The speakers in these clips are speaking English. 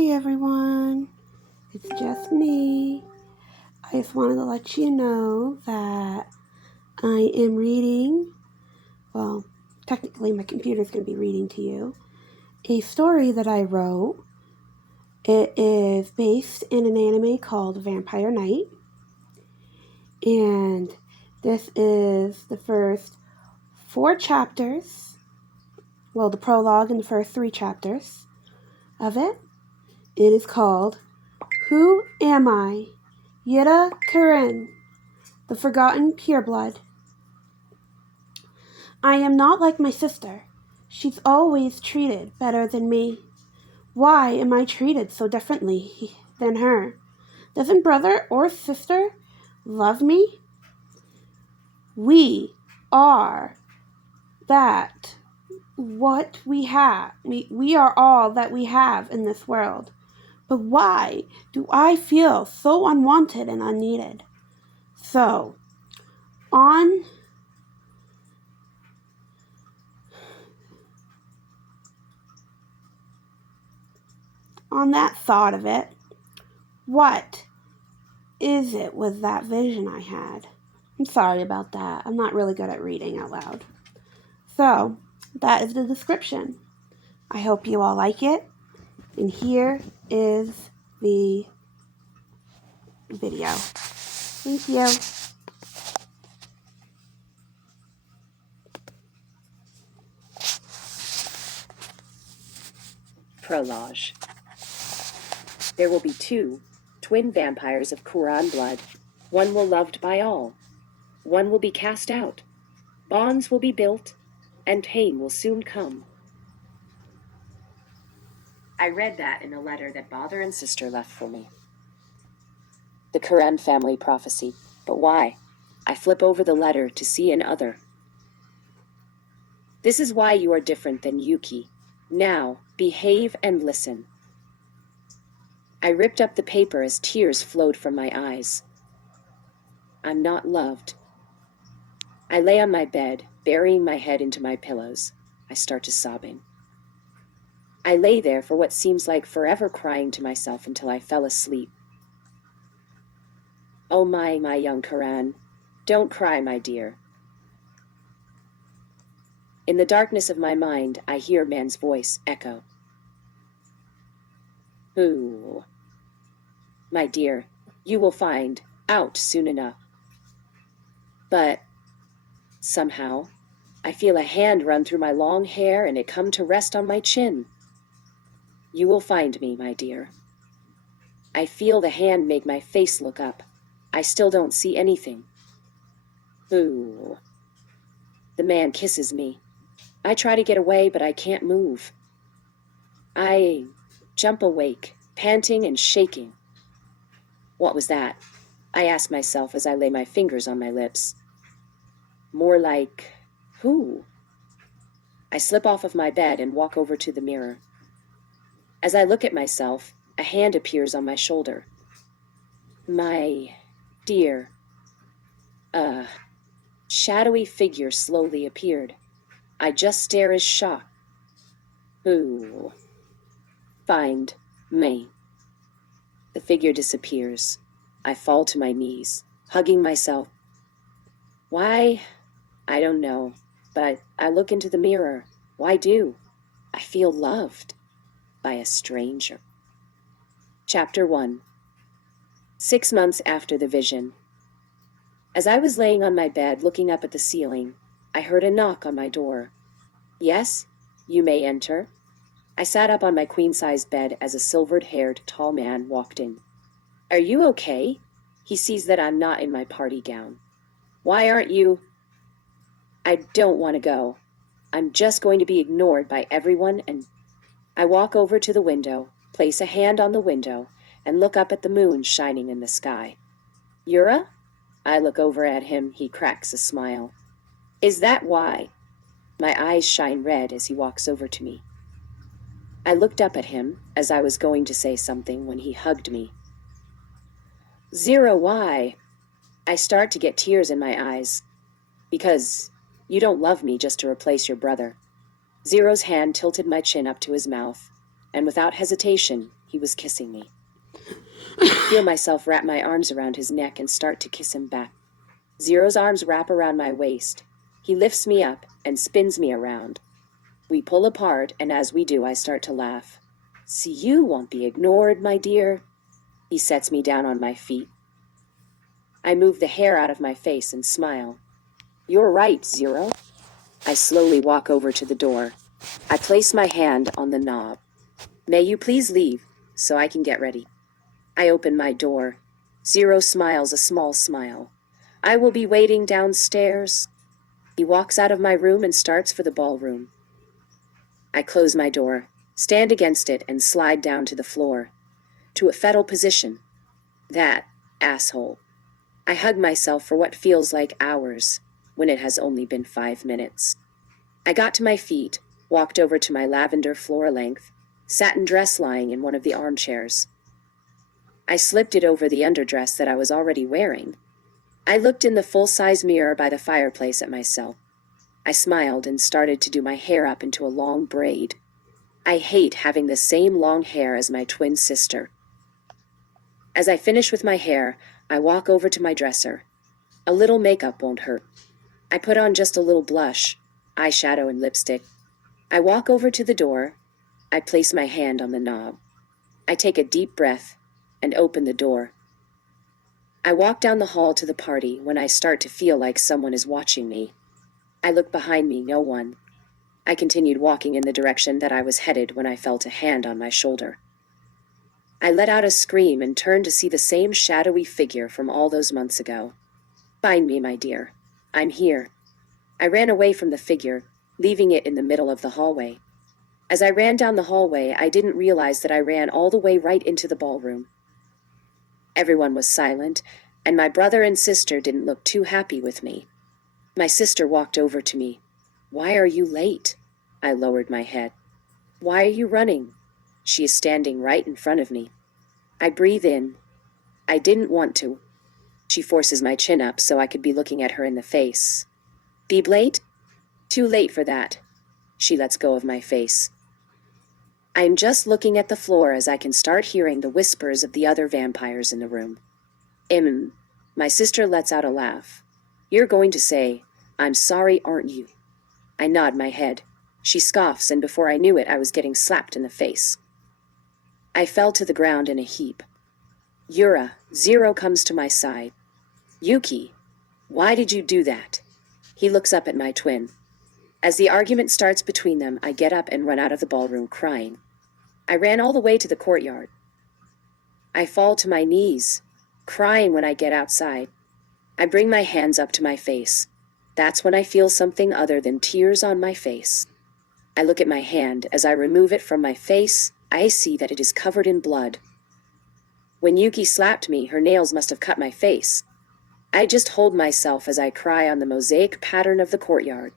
Hi everyone, it's just me. I just wanted to let you know that I am reading, well, technically my computer's going to be reading to you, a story that I wrote. It is based in an anime called Vampire Knight, and this is the first 4 chapters, well, the prologue and the first 3 chapters of it. It is called Who Am I? Yura Kuran, the Forgotten PureBlood. I am not like my sister. She's always treated better than me. Why am I treated so differently than her? Doesn't brother or sister love me? We are that what we have. We are all that we have in this world. But why do I feel so unwanted and unneeded? So, on that thought of it, what is it with that vision I had? I'm sorry about that. I'm not really good at reading out loud. So, that is the description. I hope you all like it. And here is the video. Thank you. Prologue. There will be 2 twin vampires of Kuran blood. One will loved by all. One will be cast out. Bonds will be built, and pain will soon come. I read that in a letter that father and sister left for me. The Kuran family prophecy. But why? I flip over the letter to see an other. This is why you are different than Yuki. Now, behave and listen. I ripped up the paper as tears flowed from my eyes. I'm not loved. I lay on my bed, burying my head into my pillows. I start to sobbing. I lay there for what seems like forever, crying to myself until I fell asleep. Oh my young Kuran, don't cry, my dear. In the darkness of my mind, I hear man's voice echo. Ooh. My dear, you will find out soon enough. But somehow, I feel a hand run through my long hair and it come to rest on my chin. You will find me, my dear. I feel the hand make my face look up. I still don't see anything. Ooh. The man kisses me. I try to get away, but I can't move. I jump awake, panting and shaking. What was that? I ask myself as I lay my fingers on my lips. More like, who? I slip off of my bed and walk over to the mirror. As I look at myself, a hand appears on my shoulder. My dear. A shadowy figure slowly appeared. I just stare as shocked. Who? Find me. The figure disappears. I fall to my knees, hugging myself. Why? I don't know, but I look into the mirror. Why do? I feel loved by a stranger. Chapter 1. 6 months after the vision. As I was laying on my bed looking up at the ceiling, I heard a knock on my door. Yes, you may enter. I sat up on my queen-sized bed as a silvered-haired tall man walked in. Are you okay? He sees that I'm not in my party gown. Why aren't you? I don't want to go. I'm just going to be ignored by everyone, and I walk over to the window, place a hand on the window, and look up at the moon shining in the sky. Yura? I look over at him. He cracks a smile. Is that why? My eyes shine red as he walks over to me. I looked up at him as I was going to say something when he hugged me. Zero, why? I start to get tears in my eyes. Because you don't love me just to replace your brother. Zero's hand tilted my chin up to his mouth, and without hesitation, he was kissing me. I feel myself wrap my arms around his neck and start to kiss him back. Zero's arms wrap around my waist. He lifts me up and spins me around. We pull apart, and as we do, I start to laugh. "See, you won't be ignored, my dear." He sets me down on my feet. I move the hair out of my face and smile. "You're right, Zero." I slowly walk over to the door. I place my hand on the knob. "May you please leave, so I can get ready." I open my door. Zero smiles a small smile. "I will be waiting downstairs." He walks out of my room and starts for the ballroom. I close my door, stand against it, and slide down to the floor, to a fetal position. That asshole. I hug myself for what feels like hours, when it has only been 5 minutes. I got to my feet, walked over to my lavender floor-length, satin dress lying in one of the armchairs. I slipped it over the underdress that I was already wearing. I looked in the full-size mirror by the fireplace at myself. I smiled and started to do my hair up into a long braid. I hate having the same long hair as my twin sister. As I finish with my hair, I walk over to my dresser. A little makeup won't hurt. I put on just a little blush, eyeshadow, and lipstick. I walk over to the door. I place my hand on the knob. I take a deep breath and open the door. I walk down the hall to the party when I start to feel like someone is watching me. I look behind me, no one. I continued walking in the direction that I was headed when I felt a hand on my shoulder. I let out a scream and turned to see the same shadowy figure from all those months ago. "Find me, my dear. I'm here." I ran away from the figure, leaving it in the middle of the hallway. As I ran down the hallway, I didn't realize that I ran all the way right into the ballroom. Everyone was silent, and my brother and sister didn't look too happy with me. My sister walked over to me. "Why are you late?" I lowered my head. "Why are you running?" She is standing right in front of me. I breathe in. I didn't want to. She forces my chin up so I could be looking at her in the face. "Be late?" "Too late for that." She lets go of my face. I am just looking at the floor as I can start hearing the whispers of the other vampires in the room. My sister lets out a laugh. "You're going to say, 'I'm sorry,' aren't you?" I nod my head. She scoffs, and before I knew it, I was getting slapped in the face. I fell to the ground in a heap. Yura, Zero, comes to my side. "Yuki, why did you do that?" He looks up at my twin. As the argument starts between them, I get up and run out of the ballroom crying. I ran all the way to the courtyard. I fall to my knees, crying when I get outside. I bring my hands up to my face. That's when I feel something other than tears on my face. I look at my hand. As I remove it from my face, I see that it is covered in blood. When Yuki slapped me, her nails must have cut my face. I just hold myself as I cry on the mosaic pattern of the courtyard.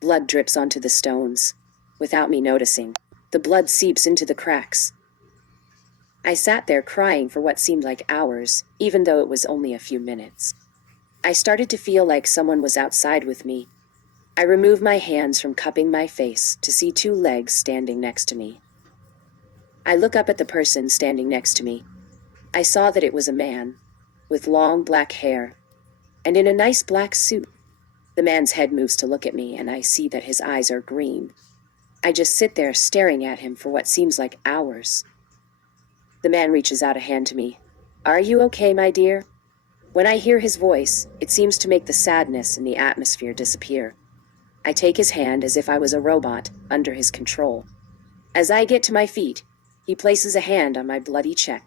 Blood drips onto the stones. Without me noticing, the blood seeps into the cracks. I sat there crying for what seemed like hours, even though it was only a few minutes. I started to feel like someone was outside with me. I removed my hands from cupping my face to see 2 legs standing next to me. I look up at the person standing next to me. I saw that it was a man, with long black hair, and in a nice black suit. The man's head moves to look at me, and I see that his eyes are green. I just sit there staring at him for what seems like hours. The man reaches out a hand to me. "Are you okay, my dear?" When I hear his voice, it seems to make the sadness in the atmosphere disappear. I take his hand as if I was a robot under his control. As I get to my feet, he places a hand on my bloody cheek.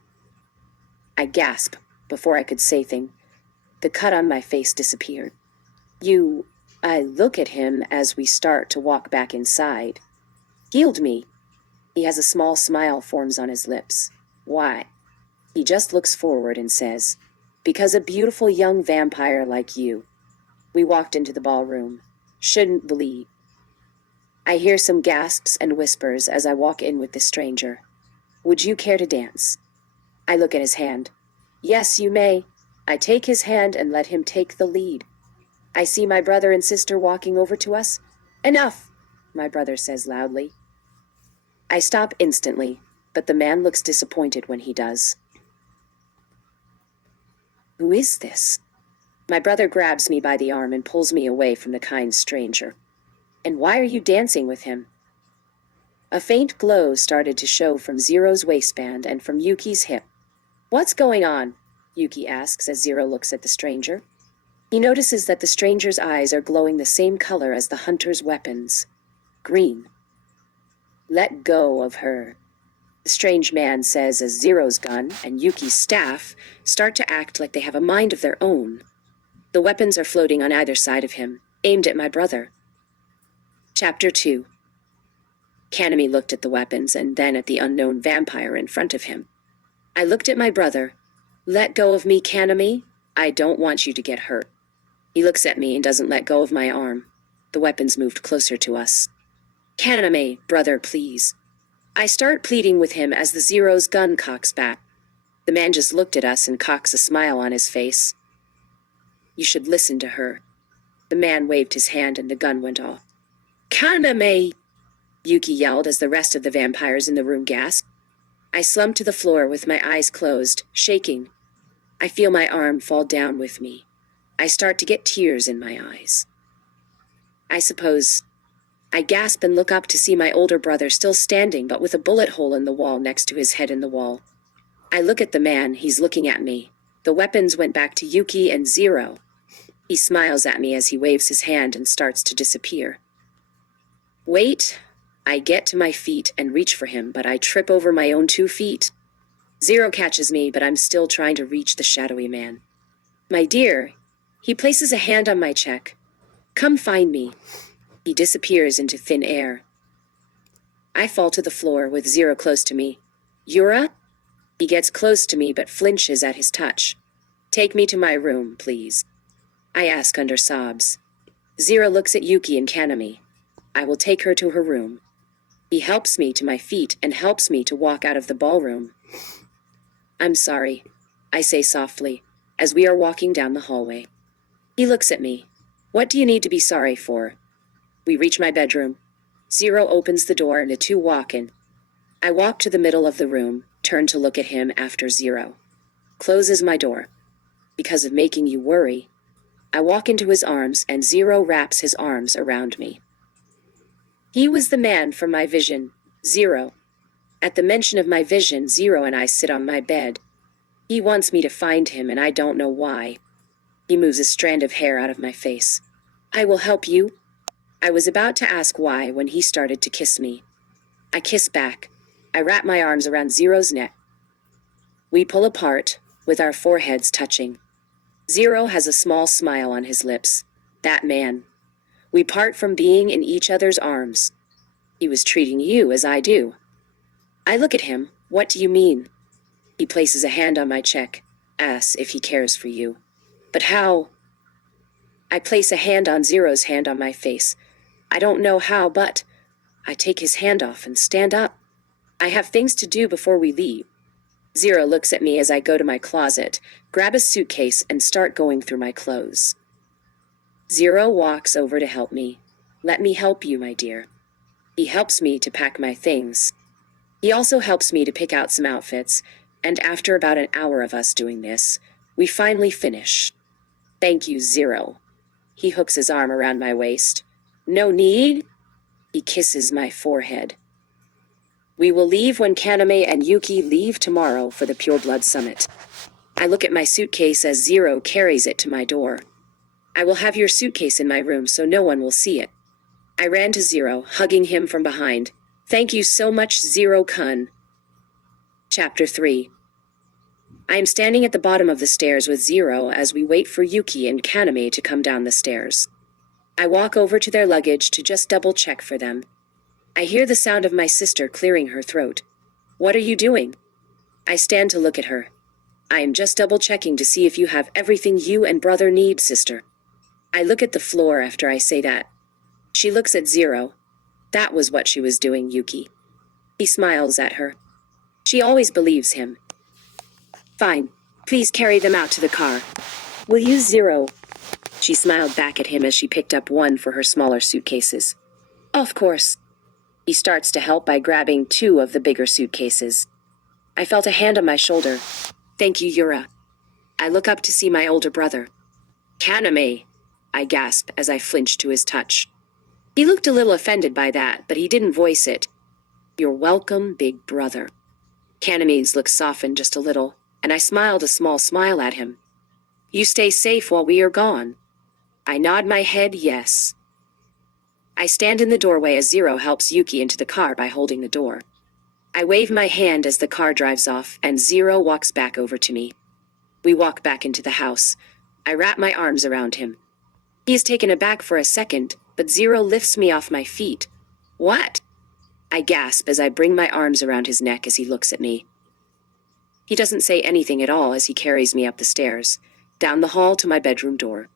I gasp before I could say anything. The cut on my face disappeared. I look at him as we start to walk back inside. "Healed me." He has a small smile forms on his lips. "Why?" He just looks forward and says, "Because a beautiful young vampire like you." We walked into the ballroom. Shouldn't believe. I hear some gasps and whispers as I walk in with the stranger. "Would you care to dance?" I look at his hand. "Yes, you may." I take his hand and let him take the lead. I see my brother and sister walking over to us. "Enough," my brother says loudly. I stop instantly. but the man looks disappointed when he does. Who is this? My brother grabs me by the arm and pulls me away from the kind stranger. And why are you dancing with him? A faint glow started to show from Zero's waistband and from Yuki's hip. What's going on? Yuki asks as Zero looks at the stranger. He notices that the stranger's eyes are glowing the same color as the hunter's weapons. Green. Let go of her, the strange man says as Zero's gun and Yuki's staff start to act like they have a mind of their own. The weapons are floating on either side of him, aimed at my brother. Chapter 2. Kaname looked at the weapons and then at the unknown vampire in front of him. I looked at my brother. Let go of me, Kaname. I don't want you to get hurt. He looks at me and doesn't let go of my arm. The weapons moved closer to us. Kaname, brother, please. I start pleading with him as the Zero's gun cocks back. The man just looked at us and cocks a smile on his face. You should listen to her. The man waved his hand and the gun went off. Kaname! Yuki yelled as the rest of the vampires in the room gasped. I slumped to the floor with my eyes closed, shaking. I feel my arm fall down with me. I start to get tears in my eyes. I gasp and look up to see my older brother still standing but with a bullet hole in the wall next to his head in the wall. I look at the man, he's looking at me. The weapons went back to Yuki and Zero. He smiles at me as he waves his hand and starts to disappear. Wait! I get to my feet and reach for him, but I trip over my own 2 feet. Zero catches me, but I'm still trying to reach the shadowy man. My dear, he places a hand on my cheek. Come find me. He disappears into thin air. I fall to the floor with Zero close to me. Yura? He gets close to me but flinches at his touch. Take me to my room, please. I ask under sobs. Zero looks at Yuki and Kaname. I will take her to her room. He helps me to my feet and helps me to walk out of the ballroom. I'm sorry, I say softly, as we are walking down the hallway. He looks at me. What do you need to be sorry for? We reach my bedroom. Zero opens the door and the two walk in. I walk to the middle of the room, turn to look at him after Zero. Closes my door. Because of making you worry. I walk into his arms and Zero wraps his arms around me. He was the man from my vision, Zero. At the mention of my vision, Zero and I sit on my bed. He wants me to find him and I don't know why. He moves a strand of hair out of my face. I will help you. I was about to ask why when he started to kiss me. I kiss back. I wrap my arms around Zero's neck. We pull apart, with our foreheads touching. Zero has a small smile on his lips. That man. We part from being in each other's arms. He was treating you as I do. I look at him. What do you mean? He places a hand on my cheek, asks if he cares for you. But how? I place a hand on Zero's hand on my face. I don't know how, but I take his hand off and stand up. I have things to do before we leave. Zero looks at me as I go to my closet, grab a suitcase, and start going through my clothes. Zero walks over to help me. Let me help you, my dear. He helps me to pack my things. He also helps me to pick out some outfits, and after about an hour of us doing this, we finally finish. Thank you, Zero. He hooks his arm around my waist. No need? He kisses my forehead. We will leave when Kaname and Yuki leave tomorrow for the PureBlood Summit. I look at my suitcase as Zero carries it to my door. I will have your suitcase in my room so no one will see it. I ran to Zero, hugging him from behind. Thank you so much, Zero-kun. Chapter 3. I am standing at the bottom of the stairs with Zero as we wait for Yuki and Kaname to come down the stairs. I walk over to their luggage to just double-check for them. I hear the sound of my sister clearing her throat. What are you doing? I stand to look at her. I am just double-checking to see if you have everything you and brother need, sister. I look at the floor after I say that. She looks at Zero. That was what she was doing, Yuki. He smiles at her. She always believes him. Fine. Please carry them out to the car. Will you, Zero? She smiled back at him as she picked up one for her smaller suitcases. Of course. He starts to help by grabbing 2 of the bigger suitcases. I felt a hand on my shoulder. Thank you, Yura. I look up to see my older brother. Kaname, I gasp as I flinch to his touch. He looked a little offended by that, but he didn't voice it. You're welcome, big brother. Kaname's look softened just a little, and I smiled a small smile at him. You stay safe while we are gone. I nod my head yes. I stand in the doorway as Zero helps Yuki into the car by holding the door. I wave my hand as the car drives off, and Zero walks back over to me. We walk back into the house. I wrap my arms around him. He is taken aback for a second, but Zero lifts me off my feet. What? I gasp as I bring my arms around his neck as he looks at me. He doesn't say anything at all as he carries me up the stairs, down the hall to my bedroom door.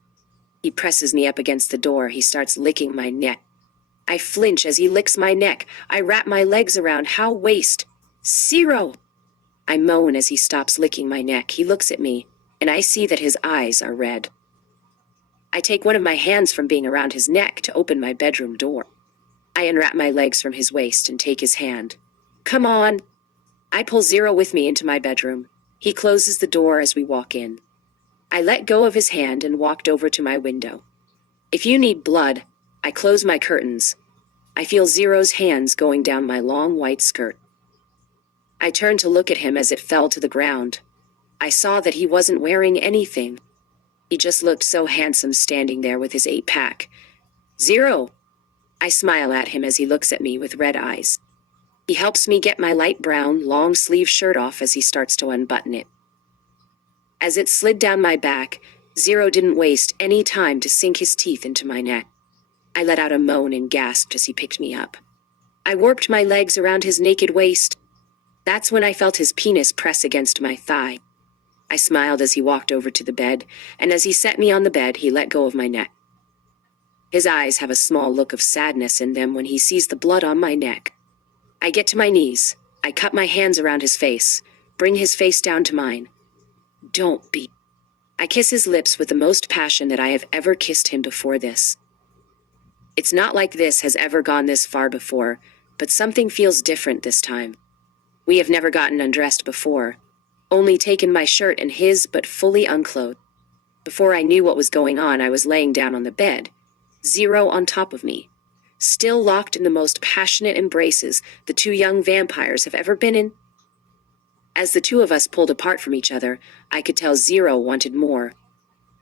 He presses me up against the door. He starts licking my neck. I flinch as he licks my neck. I wrap my legs around how waist. Zero! I moan as he stops licking my neck. He looks at me, and I see that his eyes are red. I take one of my hands from being around his neck to open my bedroom door. I unwrap my legs from his waist and take his hand. Come on! I pull Zero with me into my bedroom. He closes the door as we walk in. I let go of his hand and walked over to my window. If you need blood, I close my curtains. I feel Zero's hands going down my long white skirt. I turned to look at him as it fell to the ground. I saw that he wasn't wearing anything. He just looked so handsome standing there with his 8-pack. Zero! I smile at him as he looks at me with red eyes. He helps me get my light brown, long-sleeve shirt off as he starts to unbutton it. As it slid down my back, Zero didn't waste any time to sink his teeth into my neck. I let out a moan and gasped as he picked me up. I warped my legs around his naked waist. That's when I felt his penis press against my thigh. I smiled as he walked over to the bed, and as he set me on the bed, he let go of my neck. His eyes have a small look of sadness in them when he sees the blood on my neck. I get to my knees. I cup my hands around his face, bring his face down to mine. Don't be. I kiss his lips with the most passion that I have ever kissed him before this. It's not like this has ever gone this far before, but something feels different this time. We have never gotten undressed before, only taken my shirt and his, but fully unclothed. Before I knew what was going on, I was laying down on the bed, Zero on top of me, still locked in the most passionate embraces the 2 young vampires have ever been in. As the 2 of us pulled apart from each other, I could tell Zero wanted more.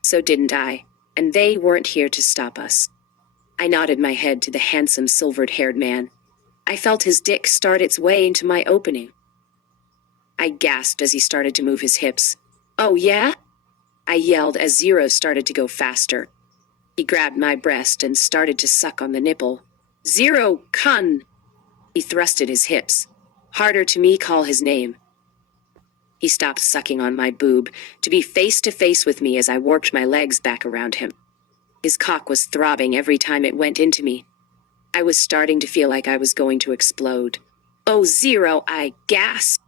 So didn't I, and they weren't here to stop us. I nodded my head to the handsome silvered-haired man. I felt his dick start its way into my opening. I gasped as he started to move his hips. Oh, yeah? I yelled as Zero started to go faster. He grabbed my breast and started to suck on the nipple. Zero, cun! He thrusted his hips. Harder to me call his name. He stopped sucking on my boob to be face to face with me as I warped my legs back around him. His cock was throbbing every time it went into me. I was starting to feel like I was going to explode. Oh, Zero, I gasp.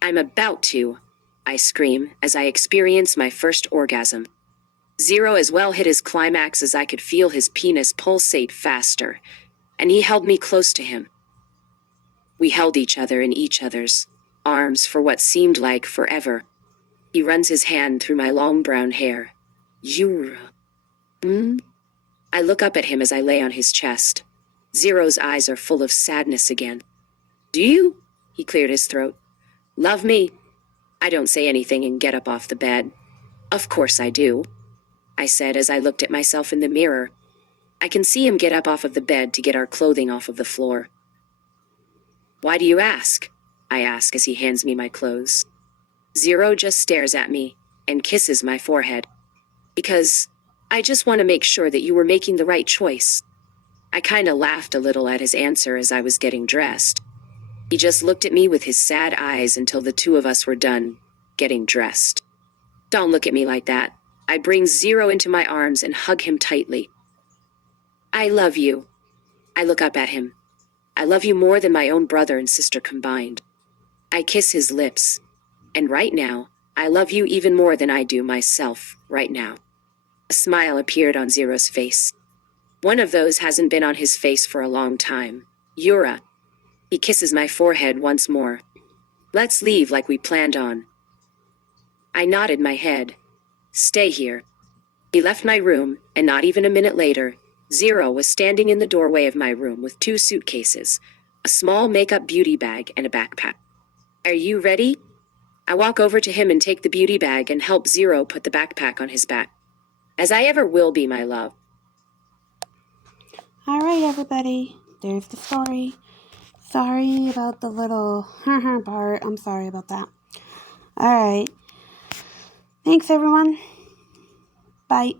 I'm about to, I scream as I experience my first orgasm. Zero as well hit his climax as I could feel his penis pulsate faster, and he held me close to him. We held each other in each other's arms for what seemed like forever. He runs his hand through my long brown hair. Yura. I look up at him as I lay on his chest. Zero's eyes are full of sadness again. Do you? He cleared his throat. Love me? I don't say anything and get up off the bed. Of course I do, I said as I looked at myself in the mirror. I can see him get up off of the bed to get our clothing off of the floor. Why do you ask? I ask as he hands me my clothes. Zero just stares at me and kisses my forehead. Because I just want to make sure that you were making the right choice. I kinda laughed a little at his answer as I was getting dressed. He just looked at me with his sad eyes until the 2 of us were done getting dressed. Don't look at me like that. I bring Zero into my arms and hug him tightly. I love you. I look up at him. I love you more than my own brother and sister combined. I kiss his lips. And right now, I love you even more than I do myself right now. A smile appeared on Zero's face. One of those hasn't been on his face for a long time. Yura, He kisses my forehead once more. Let's leave like we planned on. I nodded my head. Stay here. He left my room, and not even a minute later, Zero was standing in the doorway of my room with 2 suitcases, a small makeup beauty bag, and a backpack. Are you ready? I walk over to him and take the beauty bag and help Zero put the backpack on his back. As I ever will be, my love. All right, everybody. There's the story. Sorry about the little part. I'm sorry about that. All right. Thanks, everyone. Bye.